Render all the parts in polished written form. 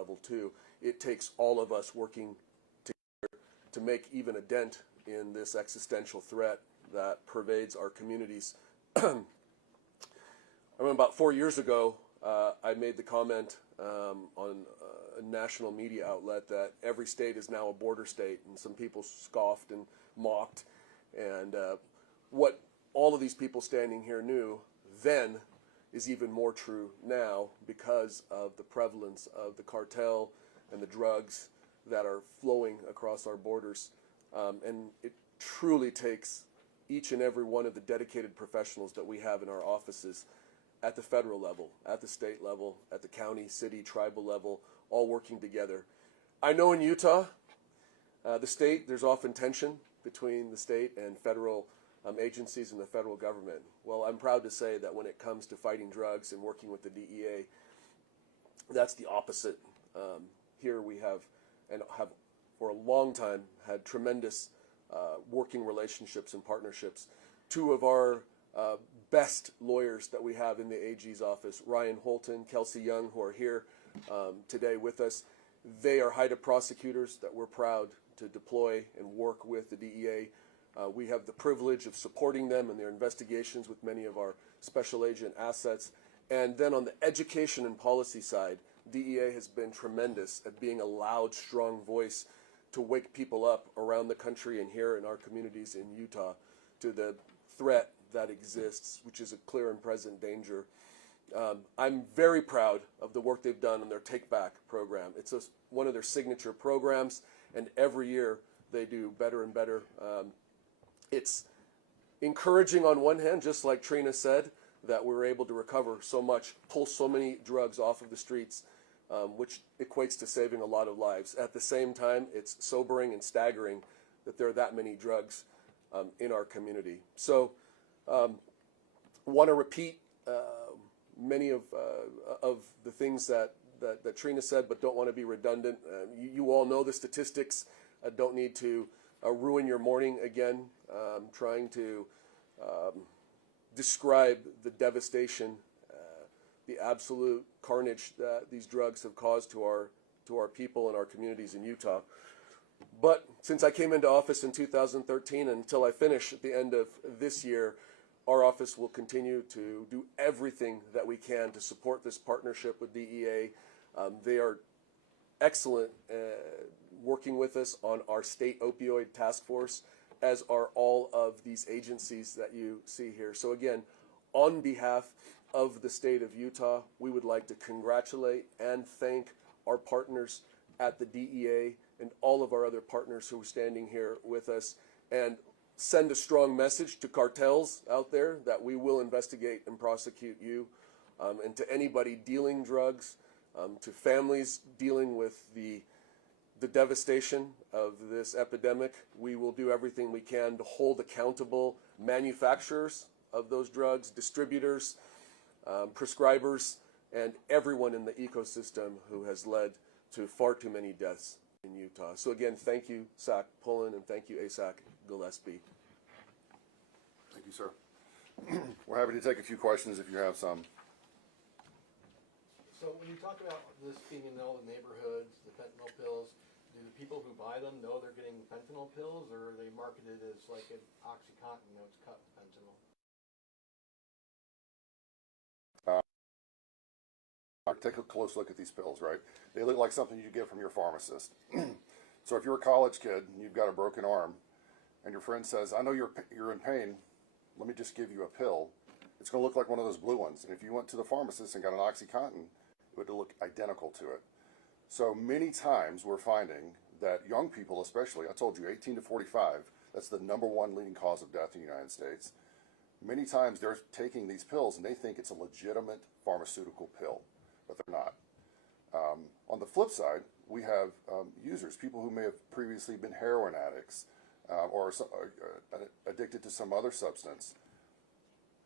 level too. It takes all of us working together to make even a dent in this existential threat that pervades our communities. I remember about 4 years ago, I made the comment on a national media outlet that every state is now a border state, and some people scoffed and mocked. And what all of these people standing here knew then is even more true now because of the prevalence of the cartel and the drugs that are flowing across our borders. And it truly takes each and every one of the dedicated professionals that we have in our offices at the federal level, at the state level, at the county, city, tribal level, all working together. I know in Utah, the state, there's often tension between the state and federal agencies and the federal government. Well, I'm proud to say that when it comes to fighting drugs and working with the DEA, that's the opposite. Here we have, and have for a long time, had tremendous working relationships and partnerships. Two of our best lawyers that we have in the AG's office, Ryan Holton, Kelsey Young, who are here today with us, they are HIDTA prosecutors that we're proud to deploy and work with the DEA. We have the privilege of supporting them in their investigations with many of our special agent assets. And then on the education and policy side, DEA has been tremendous at being a loud, strong voice to wake people up around the country and here in our communities in Utah to the threat that exists, which is a clear and present danger. I'm very proud of the work they've done on their Take Back program. It's one of their signature programs, and every year they do better and better. It's encouraging on one hand, just like Trina said, that we're able to recover so much, pull so many drugs off of the streets, which equates to saving a lot of lives. At the same time, it's sobering and staggering that there are that many drugs in our community. So want to repeat many of the things that Trina said, but don't want to be redundant. You all know the statistics. I don't need to ruin your morning again, trying to describe the devastation, the absolute carnage that these drugs have caused to our people and our communities in Utah. But since I came into office in 2013 until I finish at the end of this year, our office will continue to do everything that we can to support this partnership with DEA. They are excellent working with us on our state opioid task force, as are all of these agencies that you see here. So again, on behalf of the state of Utah, we would like to congratulate and thank our partners at the DEA and all of our other partners who are standing here with us, and send a strong message to cartels out there that we will investigate and prosecute you, and to anybody dealing drugs, to families dealing with the devastation of this epidemic. We will do everything we can to hold accountable manufacturers of those drugs, distributors, prescribers, and everyone in the ecosystem who has led to far too many deaths in Utah. So again, thank you, Sac Pullen, and thank you, ASAC Gillespie. Thank you, sir. We're happy to take a few questions if you have some. So when you talk about this being in all the neighborhoods, the fentanyl pills, do the people who buy them know they're getting fentanyl pills, or are they marketed as like an OxyContin, it's cut fentanyl? Take a close look at these pills, right? They look like something you get from your pharmacist. So if you're a college kid and you've got a broken arm, and your friend says, I know you're in pain, let me just give you a pill, it's going to look like one of those blue ones. And if you went to the pharmacist and got an OxyContin, it would look identical to it. So many times we're finding that young people, especially, I told you 18 to 45, that's the #1 leading cause of death in the United States. Many times they're taking these pills and they think it's a legitimate pharmaceutical pill, but they're not. On the flip side, we have users, people who may have previously been heroin addicts or addicted to some other substance.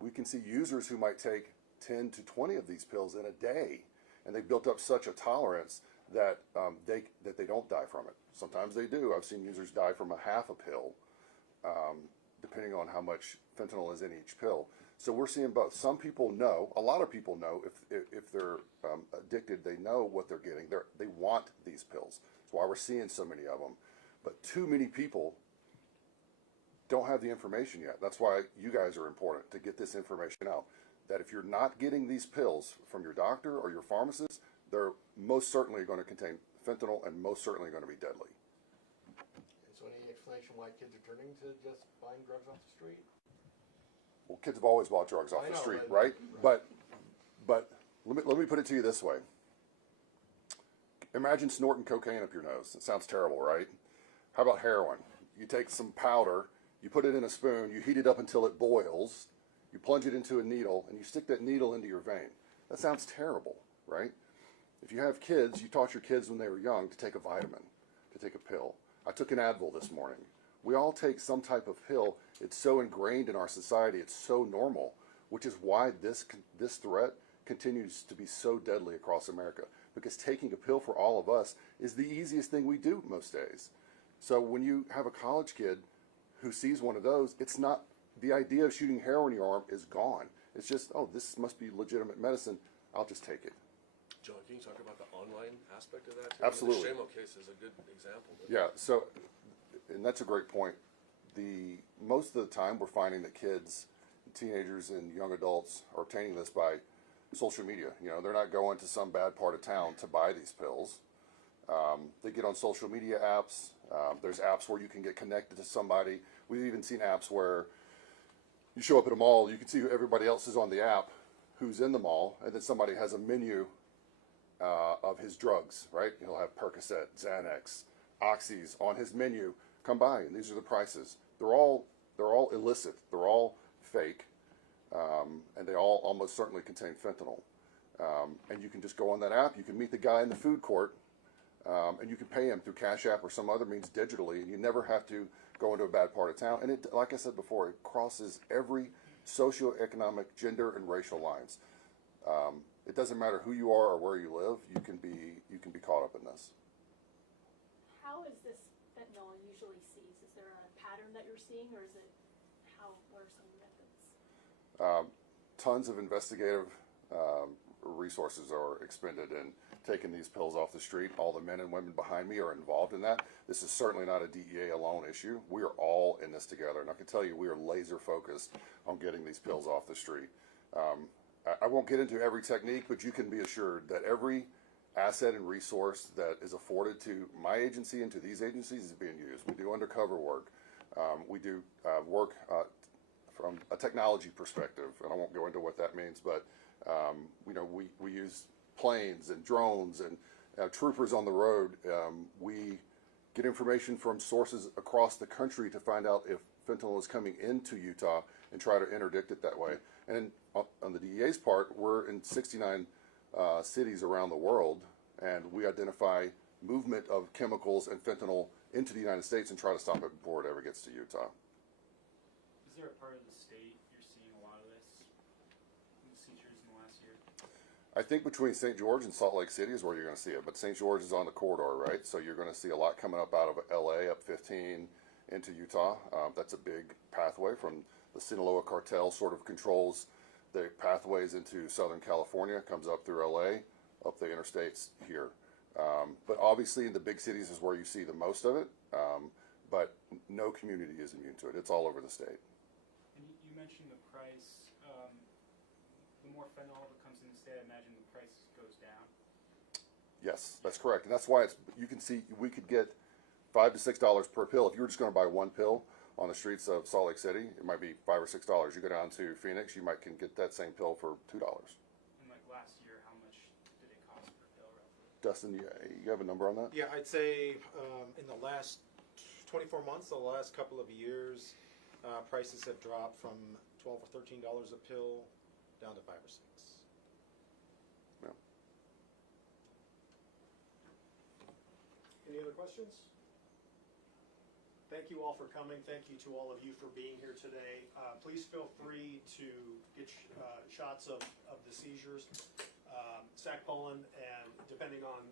We can see users who might take 10 to 20 of these pills in a day, and they've built up such a tolerance that they don't die from it. Sometimes they do. I've seen users die from a half a pill, depending on how much fentanyl is in each pill. So we're seeing both. Some people know, a lot of people know if they're addicted, they know what they're getting. They want want these pills. That's why we're seeing so many of them. But too many people don't have the information yet. That's why you guys are important to get this information out. That if you're not getting these pills from your doctor or your pharmacist, they're most certainly going to contain fentanyl and most certainly going to be deadly. And so any explanation why kids are turning to just buying drugs off the street? Well, kids have always bought drugs off I the know, street, but- right? But let me put it to you this way. Imagine snorting cocaine up your nose. It sounds terrible, right? How about heroin? You take some powder, you put it in a spoon, you heat it up until it boils, you plunge it into a needle, and you stick that needle into your vein. That sounds terrible, right? If you have kids, you taught your kids when they were young to take a vitamin, to take a pill. I took an Advil this morning. We all take some type of pill. It's so ingrained in our society. It's so normal, which is why this threat continues to be so deadly across America, because taking a pill for all of us is the easiest thing we do most days. So when you have a college kid who sees one of those, it's not, the idea of shooting heroin in your arm is gone. It's just, oh, this must be legitimate medicine. I'll just take it. John, can you talk about the online aspect of that too? Absolutely. The Shamo case is a good example. Yeah, so, and that's a great point. Most of the time we're finding that kids, teenagers and young adults are obtaining this by social media. You know, they're not going to some bad part of town to buy these pills. They get on social media apps. There's apps where you can get connected to somebody. We've even seen apps where you show up at a mall, you can see who everybody else is on the app, who's in the mall, and then somebody has a menu of his drugs, right? He'll have Percocet, Xanax, Oxys on his menu. Come by, and these are the prices. They're all illicit. They're all fake, and they all almost certainly contain fentanyl. And you can just go on that app. You can meet the guy in the food court, and you can pay him through Cash App or some other means digitally, and you never have to go into a bad part of town. And it, like I said before, it crosses every socioeconomic, gender, and racial lines. It doesn't matter who you are or where you live. You can be caught up in this. How is this fentanyl usually seized? Is there a pattern that you're seeing, or is it what are some methods? Tons of investigative resources are expended in taking these pills off the street. All the men and women behind me are involved in that. This is certainly not a DEA alone issue. We are all in this together, and I can tell you we are laser focused on getting these pills off the street. I won't get into every technique, but you can be assured that every asset and resource that is afforded to my agency and to these agencies is being used. We do undercover work. We do work from a technology perspective, and I won't go into what that means, but we use planes and drones and troopers on the road. We get information from sources across the country to find out if fentanyl is coming into Utah and try to interdict it that way. And on the DEA's part, we're in 69 cities around the world, and we identify movement of chemicals and fentanyl into the United States and try to stop it before it ever gets to Utah. Is there a part of the state you're seeing a lot of this seizures in the last year? I think between St. George and Salt Lake City is where you're going to see it, but St. George is on the corridor, right? So you're going to see a lot coming up out of LA, up 15 into Utah. That's a big pathway from the Sinaloa cartel, sort of controls the pathways into Southern California, comes up through LA, up the interstates here. But obviously in the big cities is where you see the most of it, but no community is immune to it. It's all over the state. And you mentioned the price. The more fentanyl that comes in the state, I imagine the price goes down. Yes, that's correct. And that's why you can see we could get $5 to $6 per pill. If you were just going to buy one pill on the streets of Salt Lake City, it might be $5 or $6. You go down to Phoenix, you can get that same pill for $2. And like last year, how much did it cost per pill roughly? Dustin, you have a number on that? Yeah, I'd say in the last 24 months, the last couple of years, prices have dropped from $12 or $13 a pill down to 5 or 6. Yeah. Any other questions? Thank you all for coming. Thank you to all of you for being here today. Please feel free to get shots of the seizures, sac pollen, and depending on